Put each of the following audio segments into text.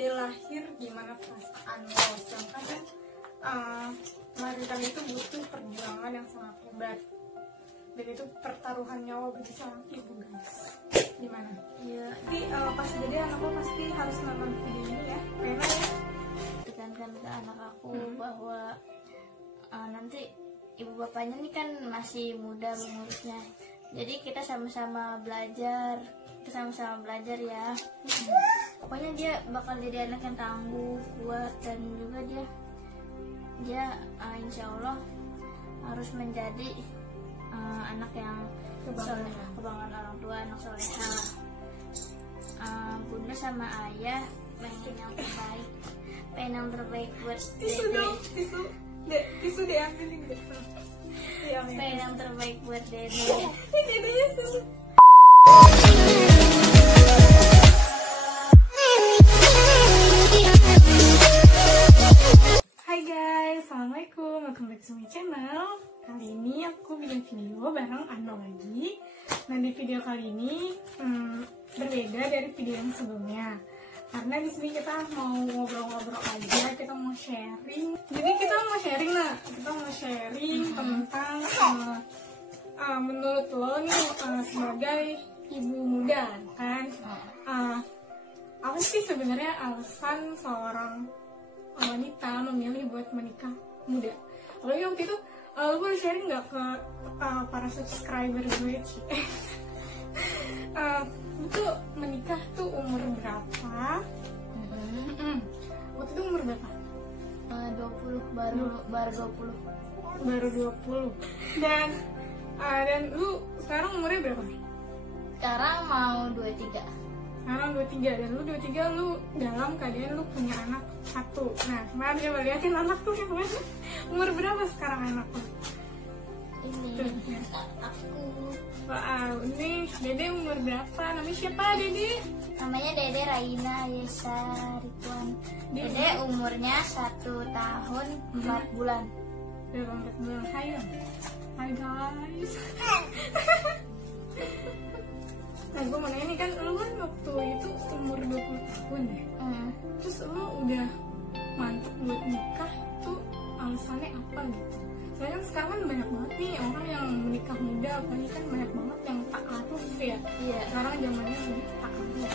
dia lahir gimana perasaan lo, sedangkan kan melahirkan itu butuh perjuangan yang sangat hebat dan itu pertaruhan nyawa bagi seorang ibu, guys. Gimana? Iya. Jadi pas jadi anak lo pasti harus nonton video ini ya, Rena ya. Tekankan ke anak aku bahwa nanti ibu bapaknya ini kan masih muda mengurusnya. Jadi kita sama-sama belajar, ya. Pokoknya dia bakal jadi anak yang tangguh, kuat, dan juga dia insya Allah harus menjadi anak yang kebanggaan orang tua, anak soleha. Bunda sama ayah pengen yang terbaik buat Tisu dede. dong, tisu diambilin gitu. Pengen yang terbaik buat dede. Dedenya tuh. Hai guys, assalamualaikum, welcome back to my channel. Kali ini aku bikin video bareng Ano lagi. Nah, di video kali ini berbeda dari video yang sebelumnya. Karena di sini kita mau ngobrol-ngobrol aja, kita mau sharing. Jadi kita mau sharing tentang menurut lo nih sebagai ibu muda kan, apa sih sebenarnya alasan seorang wanita memilih buat menikah muda? Kalau waktu itu lo boleh sharing nggak ke para subscriber gue? Itu menikah tuh umur berapa? Waktu itu umur berapa? 20, baru 20. Baru 20. Dan lu sekarang umurnya berapa? Sekarang mau 23. Sekarang 23, dan lu 23 lu dalam keadaan lu punya anak satu. Nah, kemarin coba liatin anak tuh yang mana? Umur berapa sekarang anak lu? Ini Tuh, ya. aku. Wow, ini Dede umur berapa? Namanya siapa Dede? Namanya Dede Raina Yesa Rituan. Dede umurnya 1 tahun 4 bulan. Udah 4 bulan. Hai guys. Nah, gue mau nanya nih, kan lu kan waktu itu umur 20 tahun ya. Terus lu udah mantep buat nikah tuh alasannya apa gitu? Soalnya kan sekarang kan banyak banget nih orang yang menikah muda, apalagi kan banyak banget yang ta'aruf ya. Iya. Sekarang zamannya lebih ta'aruf.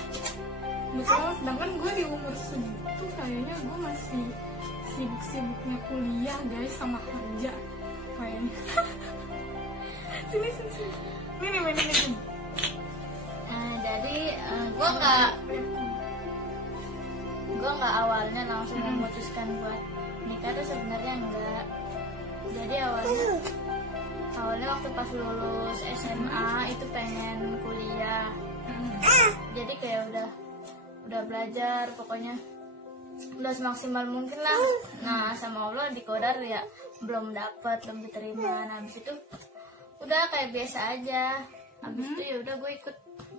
Betul, sedangkan gue di umur segitu kayaknya gue masih sibuk-sibuknya kuliah guys, sama kerja kayaknya. sini. Ini. Jadi gue nggak awalnya langsung memutuskan buat nikah tuh sebenarnya enggak. Jadi awalnya waktu pas lulus SMA itu pengen kuliah. Jadi kayak udah belajar, pokoknya udah semaksimal mungkin lah. Nah, sama Allah di Qadar ya belum diterima. Nah, habis itu udah kayak biasa aja. Habis itu ya udah gue ikut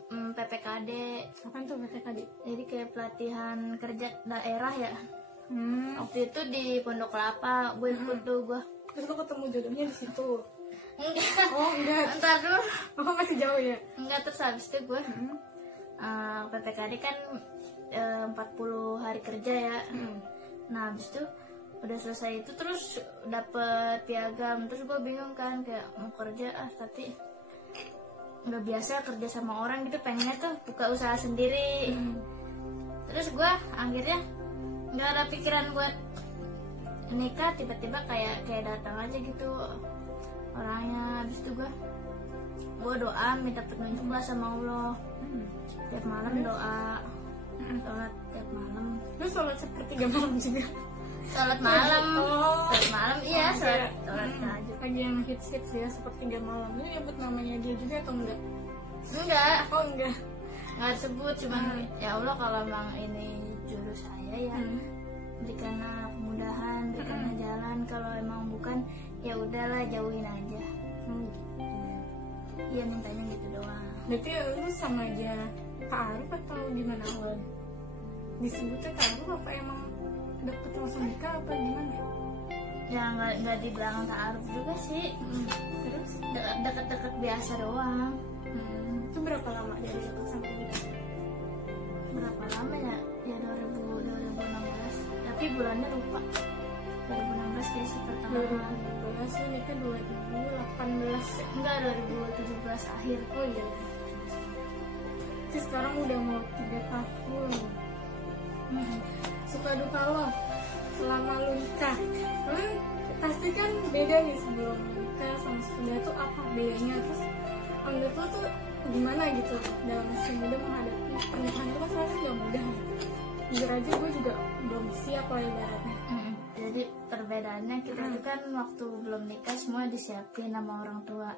PPKD. Kapan tuh PPKD? Jadi kayak pelatihan kerja daerah ya. Waktu itu di Pondok Kelapa gue ikut tuh gue. Terus lo ketemu jodohnya di situ? Enggak. Oh enggak. Ntar dulu. Oh masih jauh ya? Enggak, terus habis itu gue PPKD kan 40 hari kerja ya. Nah habis itu udah selesai itu terus dapet piagam. Terus gue bingung kan kayak mau kerja tapi nggak biasa kerja sama orang gitu, pengennya tuh buka usaha sendiri. Terus gue akhirnya nggak ada pikiran buat nikah, tiba-tiba kayak datang aja gitu orangnya. Habis itu gue doa minta petunjuk lah sama Allah. Tiap malam doa, sholat tiap malam. Terus sholat sepertiga malam juga? Sholat malam. Sholat malam, iya, sholat tahajud. Lagi yang hits ya, sepertiga malam. Ini nyebut namanya dia juga atau enggak? Enggak. Oh enggak. Nggak disebut, cuman ya Allah kalau emang ini jodoh saya ya berikanlah kemudahan, berikanlah jalan. Kalau emang bukan ya udahlah, jauhin aja. Iya, mintanya gitu doang. Berarti lu sama aja ta'aruf atau gimana awal? Disebutnya ta'aruf apa emang dapet langsung nikah apa gimana? Ya nggak dibilang ta'aruf juga sih. Terus deket-deket biasa doang. Itu berapa lama dari deket sampai nikah? Berapa lama ya? Ya 2018 tapi bulannya lupa. 2016 kayak sih pertengahan. 2016 lu nikah 2018 ya? Enggak, 2017 akhir. Oh iya. Terus sekarang udah mau 3 tahun. Suka duka lo selama lu nikah, lu pasti kan beda nih sebelum nikah sama sesudah tuh apa bedanya, terus menurut lo tuh gimana gitu dalam masih muda menghadapi pernikahan itu kan soalnya nggak mudah nih. Jujur aja gue juga belum siap lah ibaratnya. Jadi perbedaannya kita itu kan waktu belum nikah semua disiapin sama orang tua.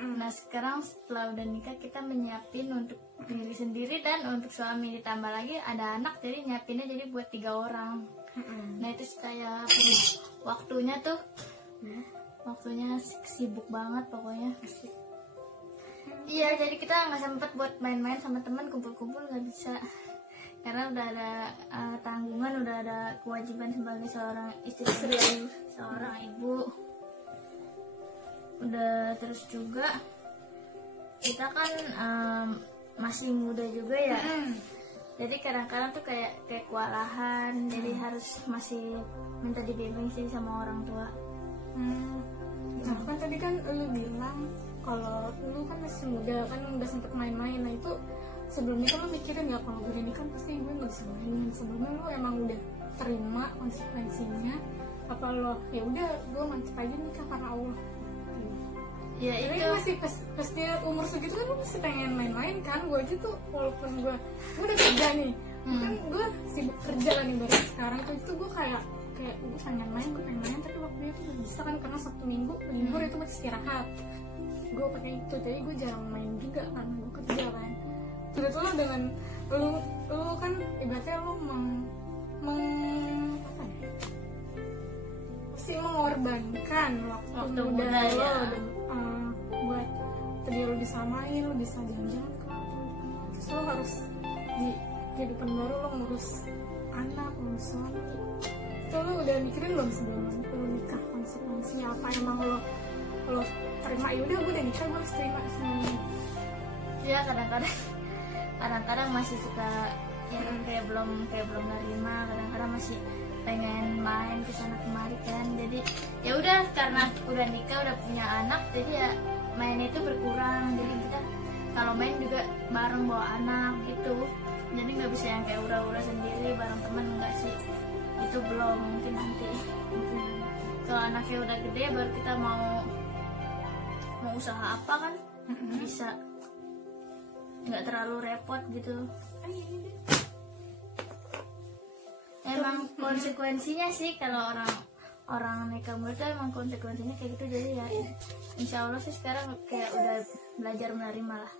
Nah sekarang setelah udah nikah kita menyiapin untuk diri sendiri dan untuk suami, ditambah lagi ada anak jadi nyiapinnya jadi buat 3 orang. Nah itu kayak waktunya tuh waktunya sibuk banget pokoknya. Iya, jadi kita nggak sempet buat main-main sama teman, kumpul-kumpul nggak bisa karena udah ada tanggungan, udah ada kewajiban sebagai seorang istri, seorang ibu. Udah terus juga kita kan masih muda juga ya. Jadi kadang-kadang tuh kayak kewalahan, jadi harus masih minta dibimbing sih sama orang tua. Nah kan tadi kan lu bilang kalau lu kan masih muda kan udah sempet main-main, nah itu sebelumnya kan lu mikirin ya kalau gue ini kan pasti gue nggak bisa mainin. Sebelumnya lu emang udah terima konsekuensinya apa lo ya udah gue mantep aja nikah karena Allah? Ya tapi itu masih pas dia umur segitu kan lu masih pengen main-main kan. Gue aja tuh walaupun gue udah kerja nih, kan gue sibuk kerja kan nih baru sekarang tuh itu gue kayak gue pengen main, tapi waktunya tuh gak bisa kan karena Sabtu Minggu libur itu buat istirahat. Gue pakai itu jadi gue jarang main juga karena gue kerja kan. Terus lo dengan lu kan ibaratnya lu pasti mengorbankan waktu muda lo ya. dan buat tadi lo bisa main, lo bisa jalan-jalan ke teman-teman. Terus lo harus di kehidupan baru lo ngurus anak, ngurus suami. Itu lo udah mikirin belum sebelum lo nikah konsekuensinya apa? Emang lo terima ya udah gue udah nikah gue harus terima semuanya. Ya kadang-kadang masih suka ya kayak belum nerima, kadang-kadang masih pengen main ke sana kemari kan. Jadi ya udah karena udah nikah udah punya anak jadi ya mainnya itu berkurang. Jadi kita kalau main juga bareng bawa anak gitu. Jadi nggak bisa yang kayak ura-ura sendiri bareng teman, enggak sih. Itu belum, mungkin nanti. Kalau anaknya udah gede baru kita mau usaha apa kan bisa nggak terlalu repot gitu. Emang konsekuensinya sih kalau orang nikah muda emang konsekuensinya kayak gitu. Jadi ya insya Allah sih sekarang kayak udah belajar menerima lah.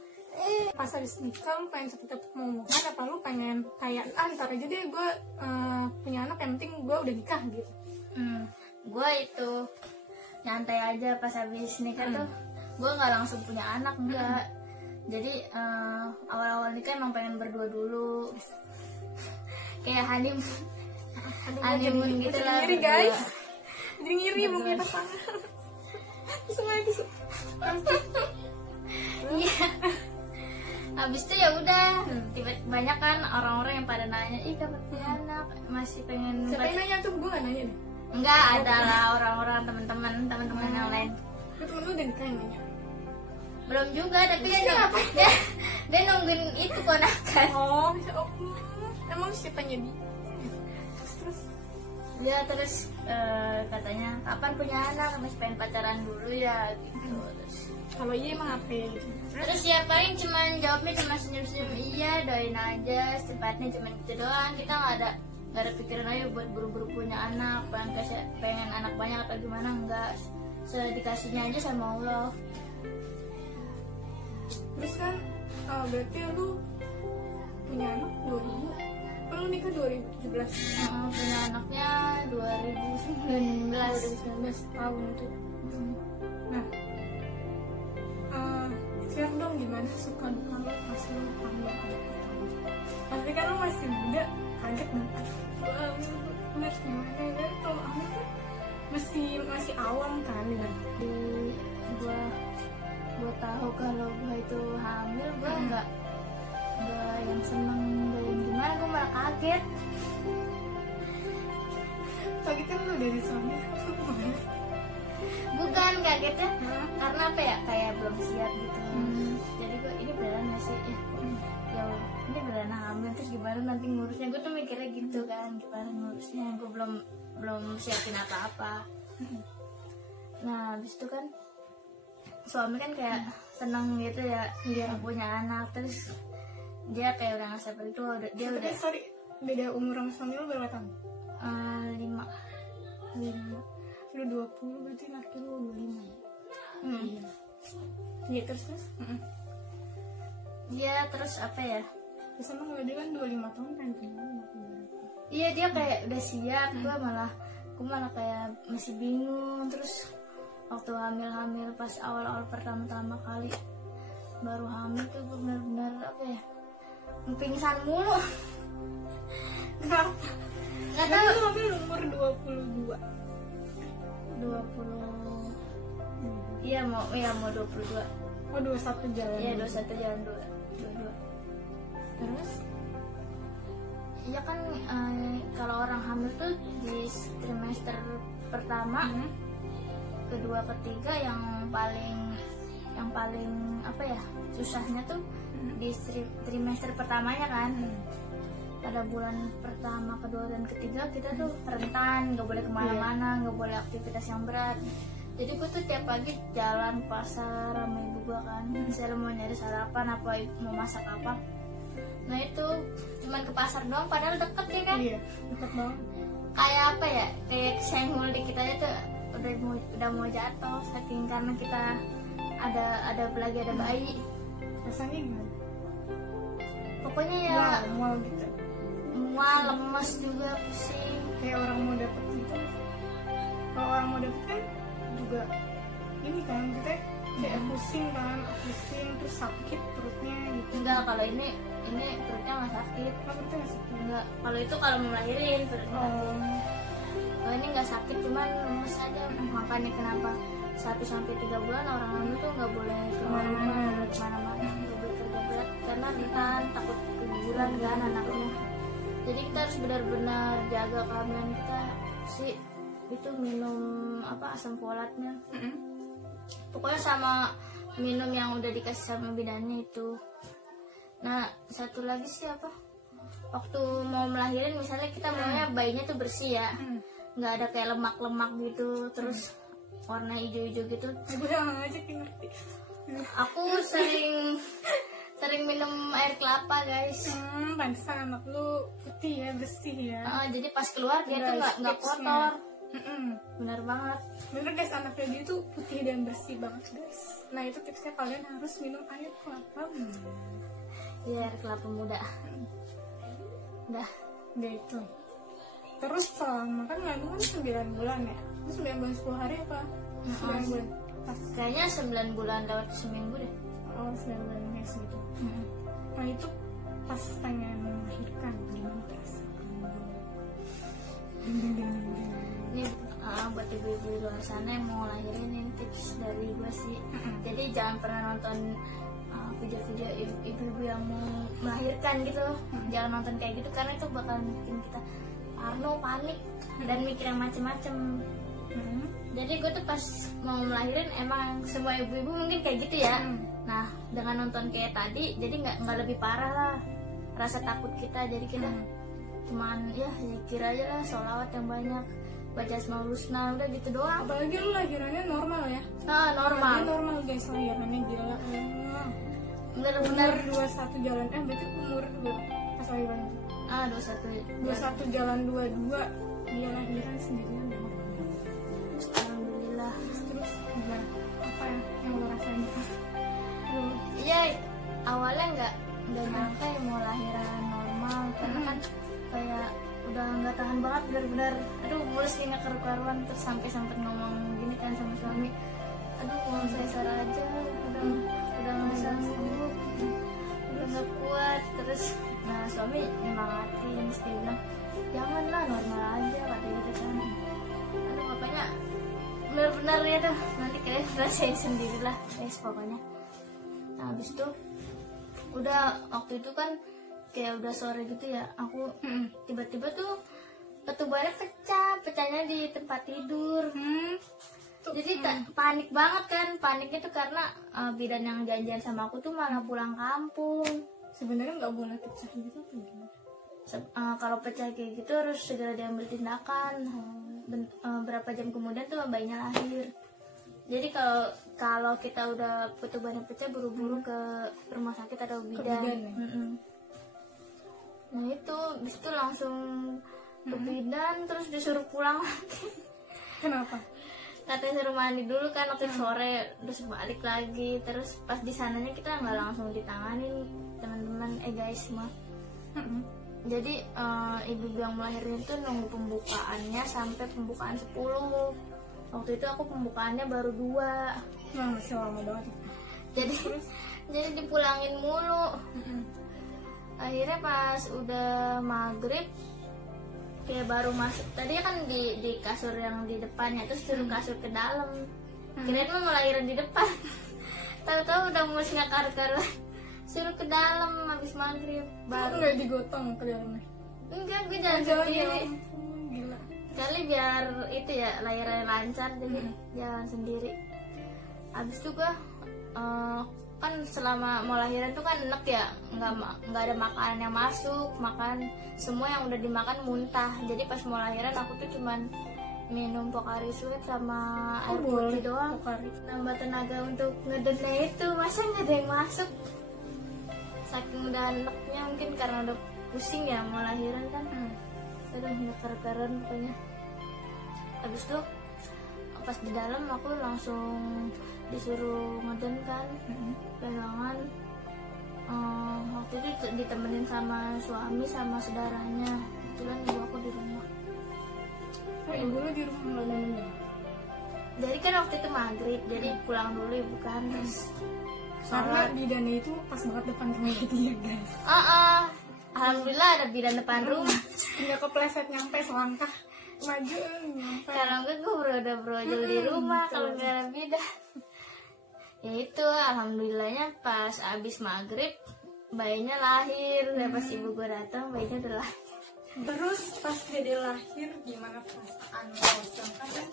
Pas habis nikah lu pengen cepet-cepet ngomongan apa lu pengen kayak ntar aja deh gue punya anak yang penting gue udah nikah gitu? Gue itu nyantai aja pas habis nikah tuh gue nggak langsung punya anak, enggak. Jadi awal-awal nikah emang pengen berdua dulu kayak honeymoon gitu lah. Ngiri guys, jadi ngiri belum punya pasangan. Semua itu iya. Habis itu ya udah tiba-tiba banyak kan orang-orang yang pada nanya, ih kapan punya anak, masih pengen. Siapa yang nanya tuh? Gue gak nanya deh. Enggak, ada lah orang-orang teman-teman yang lain. Itu temen lu udah nikah yang nanya? Belum juga, tapi dia nungguin itu ponakan. Oh ya Allah, emang siapanya dia? Terus Ya terus katanya kapan punya anak, masih pengen pacaran dulu ya gitu. kalau iya emang apa gitu? Terus ya paling cuman jawabnya cuma senyum-senyum, iya doain aja secepatnya, cuman gitu doang. Kita nggak ada pikiran aja buat buru-buru punya anak, pengen anak banyak atau gimana, enggak. Dikasihnya aja sama Allah. Terus kan berarti lu punya anak 2000, lu nikah 2017. Punya anaknya 2019 tahun itu. Nah, share dong gimana suka duka lo pas lo hamil anak pertama. Pasti kan lo masih muda, kaget banget. Harus gimana ya? Kalau hamil tuh masih awam kan ya. Gue tahu kalau gue itu hamil, gue nggak yang seneng, nggak yang gimana, gue malah kaget. kaget kan lu dari suami. Bukan kagetnya karena apa ya, kayak belum siap gitu. Jadi gue ini beneran gak sih ya, ya Allah, ini beneran hamil terus gimana nanti ngurusnya. Gue tuh mikirnya gitu kan, gimana ngurusnya, gue belum siapin apa-apa. Nah habis itu kan suami kan kayak seneng gitu ya, dia punya anak. Terus dia kayak udah nggak sabar itu, dia udah sorry, beda umur sama suami lu berapa tahun? 5. Lu 20 berarti laki lu 25. Iya. Iya terus. Dia terus apa ya? Terus emang dia kan 25 tahun kan? Iya dia kayak udah siap, gue malah kayak masih bingung. Terus waktu hamil pas awal pertama kali baru hamil tuh gue benar-benar apa ya, pingsan mulu. Kenapa? Nggak tahu. Lu hamil umur 22. Iya mau 22. Oh 21 jalan. Iya 21 jalan 22. Terus? Iya kan kalau orang hamil tuh di trimester pertama, kedua, ketiga yang paling apa ya susahnya tuh di trimester pertamanya kan. Pada bulan pertama, kedua, dan ketiga kita tuh rentan, nggak boleh kemana-mana, nggak boleh aktivitas yang berat. Jadi gue tuh tiap pagi jalan pasar sama ibu gue kan, misalnya mau nyari sarapan apa mau masak apa. Nah itu cuman ke pasar doang, padahal deket ya kan. Iya, deket banget. Kayak apa ya, kayak kesenggol dikit aja tuh udah mau jatuh, saking karena kita ada bayi. Rasanya gimana? Pokoknya ya mual gitu. mual, lemes juga, pusing. Kayak orang mau dapet gitu. Kalau orang mau dapet kan juga ini kan kita kayak pusing terus sakit perutnya gitu. Enggak, kalau ini perutnya nggak sakit. Perutnya nggak sakit. Enggak, kalau itu kalau mau melahirin perutnya. Kalau ini nggak sakit, cuman lemes aja. Makanya kenapa 1-3 bulan orang hamil tuh nggak boleh keluar rumah, nggak boleh kemana-mana, nggak boleh kerja berat karena rentan takut keguguran kan anaknya. Jadi kita harus benar-benar jaga kehamilan kita sih. Itu minum asam folatnya. Pokoknya sama minum yang udah dikasih sama bidannya itu. Nah satu lagi sih waktu mau melahirin misalnya kita maunya bayinya tuh bersih ya, nggak ada kayak lemak-lemak gitu, terus warna hijau-hijau gitu. Gue aja ngerti. Aku sering minum air kelapa guys. Pantesan anak lu putih ya, bersih ya. Jadi pas keluar dia tuh nggak kotor. Benar banget. Bener guys, anaknya dia tuh putih dan bersih banget guys. Nah itu tipsnya, kalian harus minum air kelapa. Iya, air kelapa muda. Udah itu. Terus selama kan ngandung kan 9 bulan ya. Terus 9 bulan 10 hari apa? 9 bulan. Kayaknya 9 bulan lewat seminggu deh. Oh 9 bulan gitu. Nah itu pas pengen melahirkan gimana perasaan? Ini buat ibu-ibu di luar sana yang mau lahirin, ini tips dari gue sih. Jadi jangan pernah nonton video-video ibu-ibu yang mau melahirkan gitu. Jangan nonton kayak gitu karena itu bakal bikin kita parno, panik, dan mikir yang macem-macem. Jadi gue tuh pas mau melahirin emang semua ibu-ibu mungkin kayak gitu ya. Nah dengan nonton kayak tadi jadi nggak lebih parah lah rasa takut kita. Jadi kita cuman ya zikir aja lah, sholawat yang banyak, baca Asmaul Husna, udah gitu doang. Apalagi lu lahirannya normal ya. Normal. Normal guys, lahirannya gila. Bener-bener 21 jalan, berarti umur berapa pas lahiran? 21 jalan 22 dia lahiran sendirian. Alhamdulillah. Terus gimana? Apa yang lo rasain pas? Iya, awalnya nggak nyangka ya mau lahiran normal karena kan kayak udah nggak tahan banget, benar-benar aduh mulus nih nggak karu-karuan. Terus sampai ngomong gini kan sama suami, aduh mau sesar aja, udah nggak sanggup, udah nggak kuat. Terus nah suami nyemangatin, terus dia bilang janganlah, normal aja katanya gitu kan. Aduh bapaknya benar-benar ya tuh, nanti kalian rasain sendirilah guys pokoknya. Nah habis itu udah waktu itu kan kayak udah sore gitu ya, aku tiba-tiba tuh ketubannya pecah pecahnya di tempat tidur. Jadi Hmm. panik banget kan. Paniknya tuh karena bidan yang janjian sama aku tuh malah pulang kampung. Sebenarnya nggak boleh pecah gitu atau gimana? Kalau pecah kayak gitu harus segera diambil tindakan. Berapa jam kemudian tuh bayinya lahir. Jadi kalau kita udah pertubannya pecah, buru-buru ke rumah sakit atau bidan. bidan ya? Nah itu, habis itu langsung ke bidan, terus disuruh pulang lagi. Kenapa? Katanya suruh mandi dulu kan waktu sore, terus balik lagi. Terus pas di sananya kita nggak langsung ditanganin, teman-teman guys semua. Jadi ibu yang melahirin itu nunggu pembukaannya sampai pembukaan 10. Waktu itu aku pembukaannya baru 2. Nah, masih lama banget. Jadi dipulangin mulu. Akhirnya pas udah maghrib kayak baru masuk. Tadi kan di kasur yang di depannya, terus suruh kasur ke dalam. Kirain mau lahiran di depan. Tahu-tahu udah mau ngakar-kar, suruh ke dalam habis maghrib. Baru nggak digotong ke dalamnya? Enggak, gue jalan Jalan sendiri. ya ampun, gila. Kali biar itu ya lahirannya lancar, jadi jalan sendiri. Abis itu gue kan selama mau lahiran tuh kan enak ya, nggak ada makanan yang masuk, makan semua yang udah dimakan muntah. Jadi pas mau lahiran aku tuh cuman minum Pocari Sweat sama air putih doang. Nambah tenaga untuk ngedennya itu, masa nggak ada yang masuk. Saking udah enaknya, mungkin karena udah pusing ya mau lahiran kan. Udah ngekar-karan pokoknya. Habis itu pas di dalam aku langsung disuruh ngeden kan, pegangan. Waktu itu ditemenin sama suami sama saudaranya. Kebetulan ibu aku di rumah. Oh, ibu lu di rumah nggak nemenin? Jadi kan waktu itu maghrib, jadi pulang dulu ibu kan. Terus Karena bidannya itu pas banget depan rumah dia, guys. Alhamdulillah ada bidan depan rumah. Nggak kepleset nyampe selangkah maju nyampe. Kalau enggak gue udah brojol di rumah kalau nggak ada bidan. Ya itu alhamdulillahnya pas abis maghrib bayinya lahir. Pas ibu gue datang bayinya udah lahir. Terus pas dede lahir gimana perasaan lo? Kan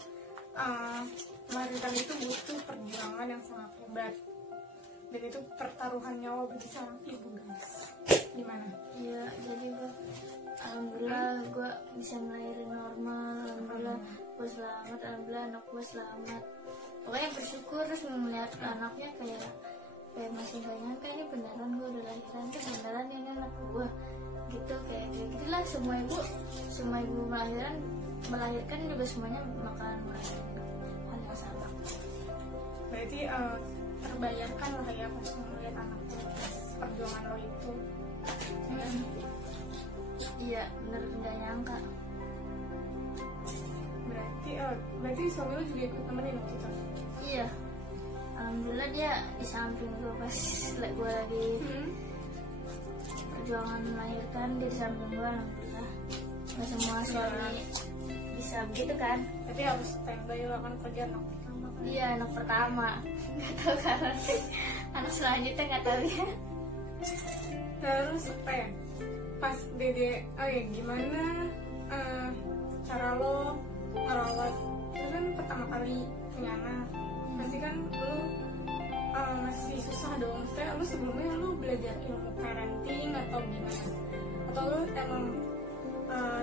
melahirkan itu butuh perjuangan yang sangat hebat. Dan itu pertaruhan nyawa bagi seorang ibu, guys. Gimana? Iya, jadi gue alhamdulillah gue bisa melahirin normal. Alhamdulillah gue selamat, alhamdulillah anak gue selamat. Pokoknya bersyukur, terus melihat anaknya kayak masih gak nyangka ini beneran gue udah lahiran, tuh beneran ini anak gue gitu. Kayak gitulah semua ibu melahirkan juga semuanya makan hal yang sama. Berarti terbayarkan lah ya pas melihat anak lo, pas perjuangan lo itu. Iya, bener nggak nyangka. Berarti suami lo juga ikut temenin waktu itu? Iya, alhamdulillah dia di samping gue pas gue lagi perjuangan melahirkan, dia di samping gue. Alhamdulillah, nggak semua suami bisa begitu kan. Tapi harus standby lo kan kerja anak pertama kan? Iya, anak pertama. Nggak tahu karena anak selanjutnya nggak tahu ya. Terus apa ya? Pas dede, gimana cara lo merawat? Itu kan pertama kali punya anak, pasti kan lo masih susah dong. Maksudnya lo sebelumnya lo belajar ilmu parenting atau gimana? Atau lo emang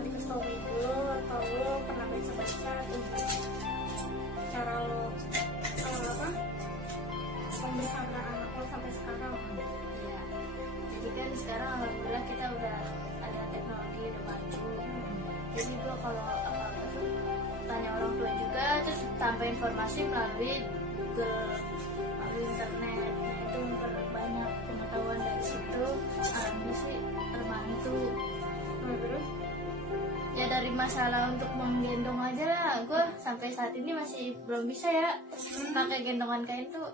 dikasih tau ibu lo, atau lo pernah baca-baca tentang cara lo membesarkan anak lo sampai sekarang? Ya, jadi kan sekarang alhamdulillah kita udah ada teknologi, udah maju. Jadi gue kalau apa-apa tuh tanya orang tua juga, terus tambah informasi melalui Google, melalui internet. Nah itu memperbanyak pengetahuan dari situ. Alhamdulillah sih terbantu. Terus? Ya dari masalah untuk menggendong aja lah, gue sampai saat ini masih belum bisa ya pakai gendongan kain tuh.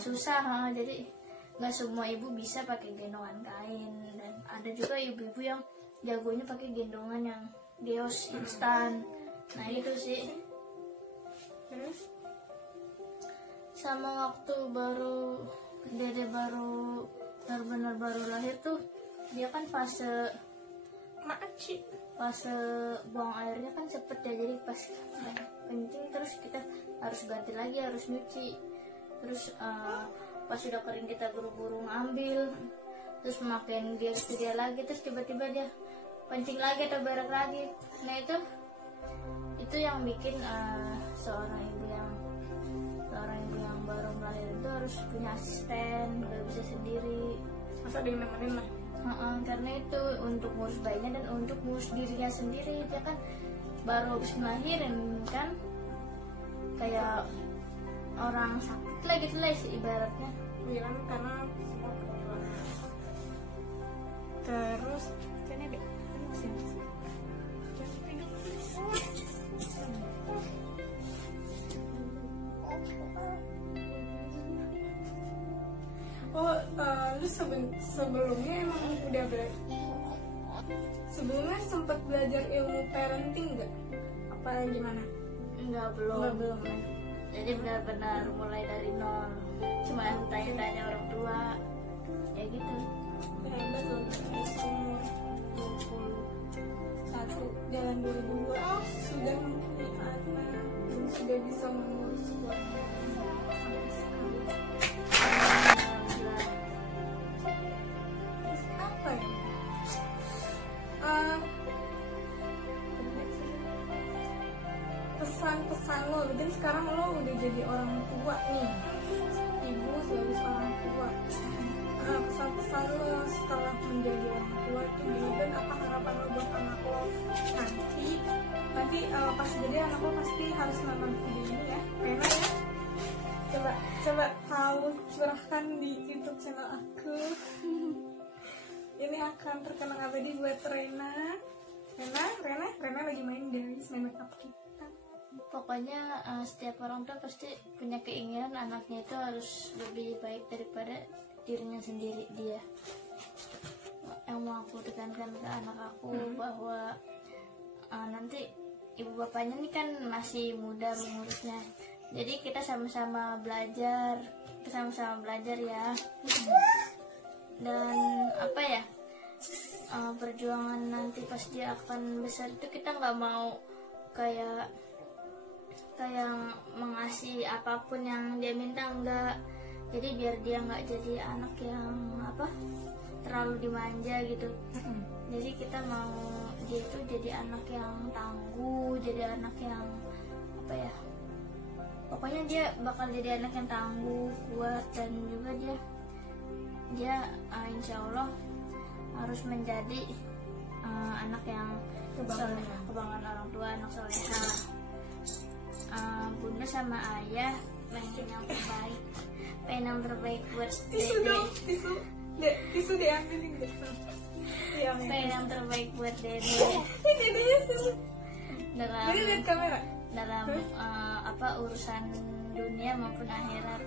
Susah. Jadi nggak semua ibu bisa pakai gendongan kain, dan ada juga ibu-ibu yang jagonya pakai gendongan yang Deos instan. Nah itu sih. Terus? Sama waktu dede baru benar-benar baru lahir tuh, dia kan fase Makci. Pas buang airnya kan cepet ya, jadi pas kencing terus kita harus ganti lagi, harus nyuci. Terus pas sudah kering kita buru-buru ngambil, terus makin dia lagi, terus tiba-tiba dia kencing lagi atau berak lagi. Nah itu yang bikin seorang ibu yang baru melahirkan itu harus punya asisten, nggak bisa sendiri. Masa ada yang nemenin lah. Karena itu untuk ngurus bayinya dan untuk ngurus dirinya sendiri. Dia kan baru habis melahirin kan, kayak orang sakit lah gitu lah ibaratnya. Iya kan, karena semua perjuangan. Terus sini deh, sini. Jangan pegang please. Oh, lu sebelumnya emang udah sebelumnya sempat belajar ilmu parenting nggak? Apa gimana? Belum. Jadi benar-benar mulai dari nol. Cuma tanya-tanya orang tua, ya gitu. Hebat loh, umur 21 jalan 22 sudah mempunyai anak dan sudah bisa mengurus keluarga sampai sekarang. Terus apa ya? Pesan-pesan lo, dan sekarang lo udah jadi orang tua nih, ibu sebagai orang tua. Pesan-pesan lo setelah menjadi orang tua itu gini, dan apa harapan lo buat anak lo nanti pas jadi anak lo pasti harus nonton video ini ya, Rena ya. Coba kau curahkan di YouTube channel aku. Ini akan terkenang abadi buat Rena lagi main guys, main makeup kita. Pokoknya setiap orang tua pasti punya keinginan anaknya itu harus lebih baik daripada dirinya sendiri dia. Yang mau aku tekankan ke anak aku bahwa nanti ibu bapaknya ini kan masih muda mengurusnya. Jadi kita sama-sama belajar ya. Dan apa ya, perjuangan nanti pas dia akan besar itu kita nggak mau kayak mengasih apapun yang dia minta, enggak. Jadi biar dia nggak jadi anak yang terlalu dimanja gitu. Jadi kita mau dia itu jadi anak yang tangguh, jadi anak yang pokoknya dia bakal jadi anak yang tangguh, kuat, dan juga dia insya Allah harus menjadi anak yang kebanggaan orang tua, anak soleha. Bunda sama ayah pengen yang terbaik buat dede. Tisu diambilin gitu. Pengen yang terbaik buat dede. Dedenya sih. Dalam kamera. Urusan dunia maupun akhirat.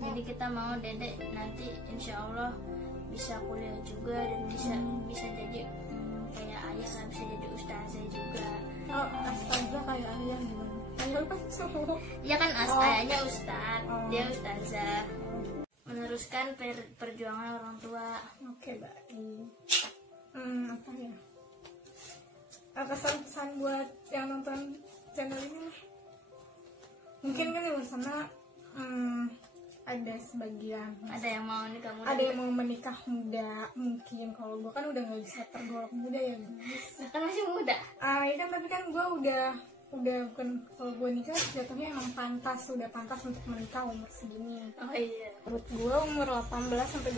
Jadi kita mau dedek nanti insya Allah bisa kuliah juga dan bisa jadi kayak ayah lah, bisa jadi ustazah juga. Oh, ustazah kayak ayah gimana? Ayah kan semua. Ya kan ayahnya ustaz, dia ustazah. Meneruskan perjuangan orang tua. Oke, baik. Apa ya? Kesan-kesan buat yang nonton channel ini lah. Mungkin kan di luar sana ada sebagian, ada yang mau nikah muda, ada yang mau menikah muda. Mungkin kalau gue kan udah nggak bisa tergolong muda ya guys, kan masih muda. Ya kan, tapi kan gue udah bukan, kalau gue nikah jatuhnya emang udah pantas untuk menikah umur segini. Oh iya, menurut gue umur 18 sampai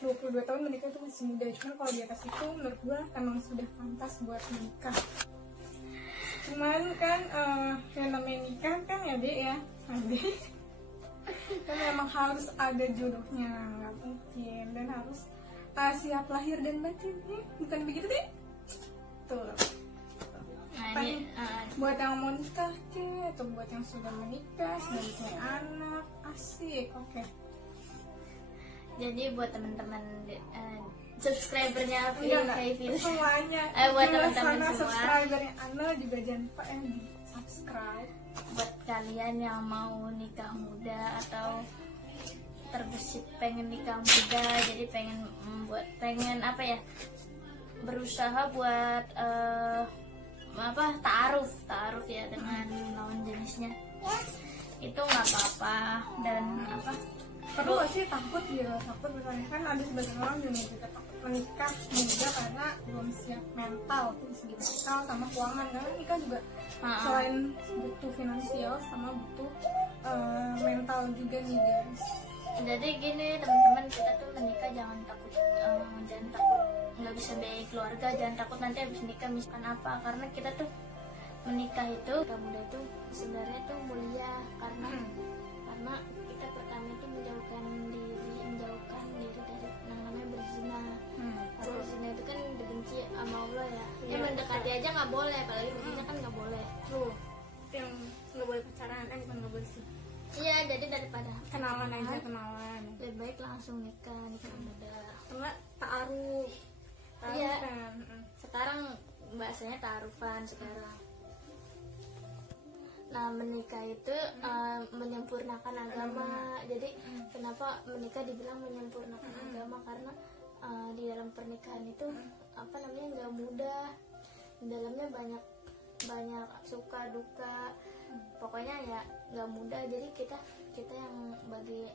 22 tahun menikah itu masih muda. Cuman kalau di atas itu menurut gue emang sudah pantas buat menikah. Cuman kan yang namanya nikah kan ya dek ya, kan memang harus ada jodohnya, nggak mungkin, dan harus siap lahir dan batinnya, bukan begitu deh? Tuh. Buat yang mau nikah atau buat yang sudah menikah, sudah punya anak, asik, oke. Jadi buat teman-teman subscribernya Vivin semuanya, buat teman-teman semua subscribernya Ana juga jangan lupa yang di subscribe. Buat kalian yang mau nikah muda atau terbesit pengen nikah muda, jadi pengen berusaha buat ta'aruf ya dengan lawan jenisnya. Itu nggak apa-apa. Dan perlu gak sih takut gitu? Takut misalnya kan ada sebagian orang juga takut menikah muda karena belum siap mental, dari segi mental sama keuangan. Karena nikah juga selain butuh finansial sama butuh mental juga nih guys. Jadi gini teman-teman, kita tuh menikah jangan takut nggak bisa biayai keluarga, jangan takut nanti habis nikah misalkan apa, karena kita tuh menikah itu muda itu sebenarnya tuh mulia karena kita pertama itu menjauhkan diri dari yang namanya berzina. Kalau zina itu kan dibenci sama Allah ya. Mendekati aja nggak boleh, apalagi berzina kan nggak boleh. Tuh, yang nggak boleh pacaran, bukan nggak boleh sih. Iya, jadi daripada kenalan aja lebih baik langsung nikah muda. Karena ta'aruf. Iya. Kan. Sekarang bahasanya ta'arufan sekarang. Nah, menikah itu menyempurnakan agama. Jadi kenapa menikah dibilang menyempurnakan agama? Karena di dalam pernikahan itu nggak mudah. Di dalamnya banyak suka duka. Pokoknya ya nggak mudah. Jadi kita yang bagi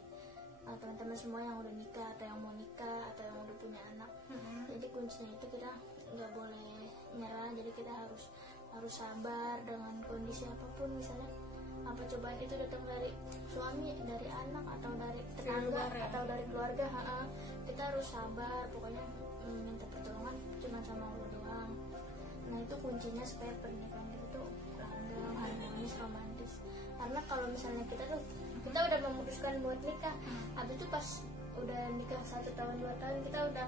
teman-teman semua yang udah nikah atau yang mau nikah atau yang udah punya anak, jadi kuncinya itu kita nggak boleh nyerah. Jadi kita harus sabar dengan kondisi apapun, misalnya apa cobaan itu datang dari suami, dari anak, atau dari tetangga, atau dari keluarga, kita harus sabar. Pokoknya minta pertolongan cuma sama Allah doang. Nah, itu kuncinya supaya pernikahan itu tuh langgeng, harmonis, romantis. Karena kalau misalnya kita udah memutuskan buat nikah, habis itu pas udah nikah 1 tahun 2 tahun kita udah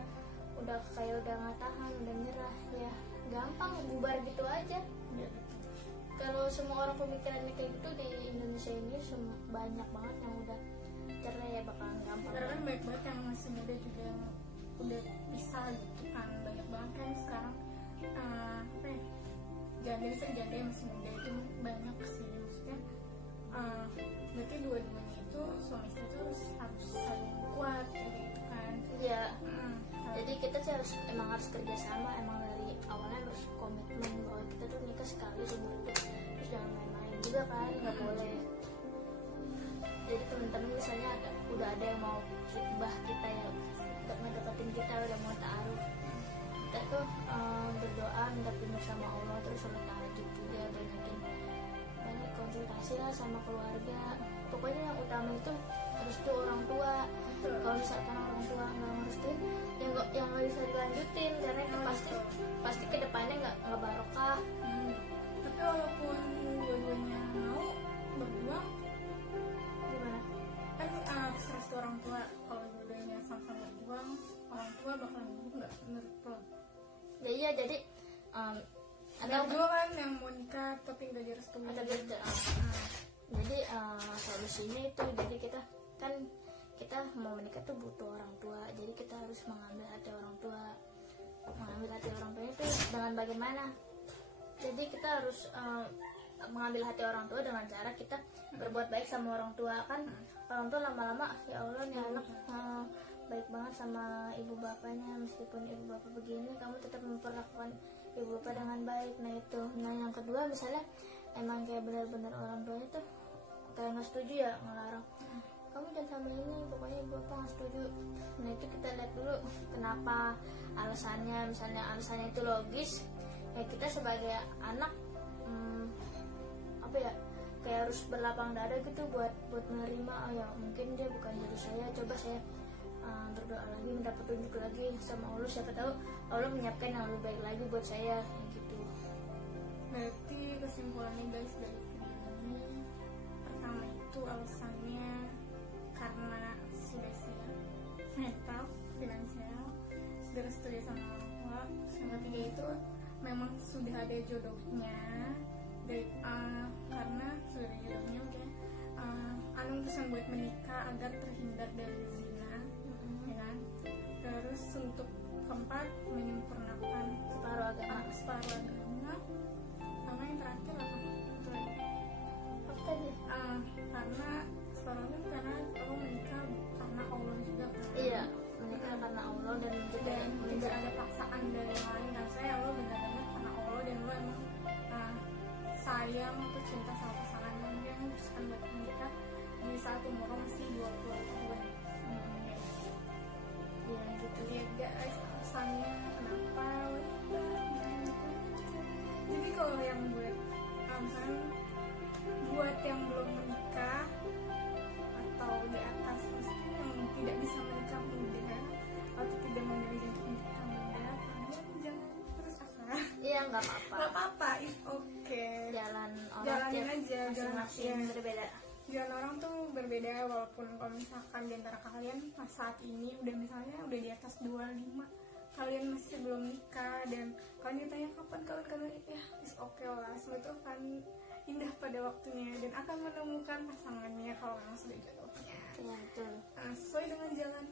kayak udah nggak tahan, udah nyerah, ya gampang bubar gitu aja. Kalau semua orang pemikirannya kayak gitu di Indonesia ini banyak banget yang udah cerai, ya bakalan gampang. Karena kan banyak banget yang masih muda juga yang udah bisa gitu kan, banyak banget kan sekarang janda masih muda itu banyak sih, maksudnya berarti dua-duanya itu suami istri itu harus saling kuat kayak gitu kan. Iya. Jadi kita sih emang harus kerjasama, emang dari awalnya harus komitmen bahwa kita tuh nikah sekali seumur hidup, terus jangan main-main juga kan, nggak boleh. Jadi teman-teman misalnya udah ada yang mau khitbah kita ya, udah ngedeketin kita, udah mau ta'aruf, kita tuh berdoa minta petunjuk sama Allah, terus sholat tahajud juga, banyak konsultasi lah sama keluarga. Pokoknya yang utama itu restu orang tua. Kalau misalkan orang tua nggak ngerestuin, yang nggak bisa dilanjutin, karena itu pasti kedepannya nggak barokah. Tapi walaupun dua-duanya mau berjuang, Gimana? kan harus restu orang tua. Kalau dua-duanya sama-sama berjuang, orang tua bakalan nggak menurut lo? Ya iya, jadi ada juga kan yang mau nikah tapi nggak direstuin. Jadi solusinya itu, jadi kita mau menikah tuh butuh orang tua. Jadi kita harus mengambil hati orang tua. Mengambil hati orang tua itu dengan bagaimana? Jadi kita harus mengambil hati orang tua dengan cara kita berbuat baik sama orang tua. Kan orang tua lama-lama, ya Allah nih anak baik banget sama ibu bapaknya, meskipun ibu bapak begini kamu tetap memperlakukan ibu bapak dengan baik. Nah itu. Nah yang kedua, misalnya emang kayak benar-benar orang tua itu kayak nggak setuju ya, ngelarang kamu jangan sama ini, pokoknya ibu bapak nggak setuju. Nah itu kita lihat dulu kenapa alasannya. Misalnya alasannya itu logis, ya kita sebagai anak kayak harus berlapang dada gitu buat menerima. Oh ya mungkin dia bukan dari saya, coba saya berdoa lagi, minta petunjuk lagi sama Allah, siapa tahu Allah menyiapkan yang lebih baik lagi buat saya, kayak gitu. Berarti kesimpulannya guys dari video ini, pertama itu alasannya karena sudah siap mental, finansial, sudah setuju sama orang tua. Yang ketiga itu memang sudah ada jodohnya, karena sudah ada jodohnya, mungkin memutuskan buat menikah agar terhindar dari zina, ya kan? Terus untuk keempat, menyempurnakan separuh agama. Sama yang terakhir apa? Tadi Karena separuh agama, karena aku menikah karena Allah juga kan? iya, menikah karena Allah dan juga tidak ada paksaan dari lain sayang atau cinta sama pasangan yang memutuskan buat menikah di saat umur masih 20 tahun. Ya gitu. Lihat guys alasannya kenapa wanita. Jadi kalau yang buat buat yang belum menikah atau di atas maksudnya yang tidak bisa menikah muda atau tidak memilih untuk menikah muda, kalian jangan terus asa. Iya, nggak apa-apa. Nggak apa-apa, it's okay. Jalan orang Jalanin aja, masing-masing jalan berbeda. jalan orang tuh berbeda, walaupun kalau misalkan di antara kalian pas saat ini udah misalnya udah di atas 25, kalian masih belum nikah dan kalian ditanya kapan kalian ya it's okay lah, semua itu akan indah pada waktunya dan akan menemukan pasangannya kalau memang sudah jodohnya. Iya betul. Sesuai dengan jalan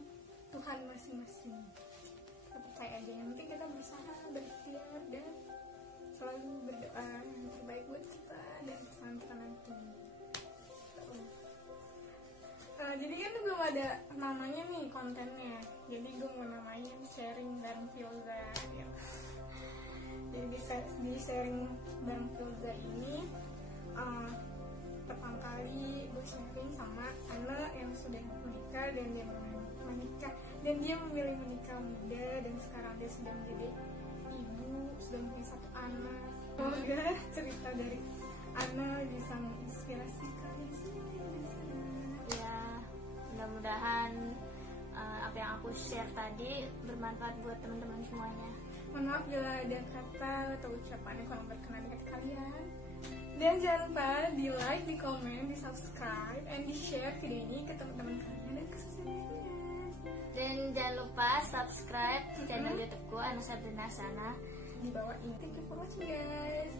Tuhan masing-masing. Kita percaya aja, yang penting kita berusaha, berikhtiar dan selalu berdoa yang terbaik buat kita dan pasangan kita nanti. Jadi kan belum ada namanya nih kontennya, jadi gue mau namanya sharing bareng Filza ya. Jadi di sharing bareng Filza ini pertama kali gue sharing sama Ana yang sudah menikah dan dia menikah dan dia memilih menikah muda dan sekarang dia sudah menjadi ibu, sudah punya 1 anak. Semoga cerita dari Ana bisa menginspirasi kalian semua di sana. Ya, mudah-mudahan apa yang aku share tadi bermanfaat buat teman-teman semuanya. Mohon maaf bila ada kata atau ucapan yang kurang berkenan di hati kalian. Dan jangan lupa di like, di komen, di subscribe, and di share video ini ke teman-teman kalian dan ke sosial media. Dan jangan lupa subscribe channel YouTubeku Ana Sabrina Sana Di bawah ini. Thank you for watching guys.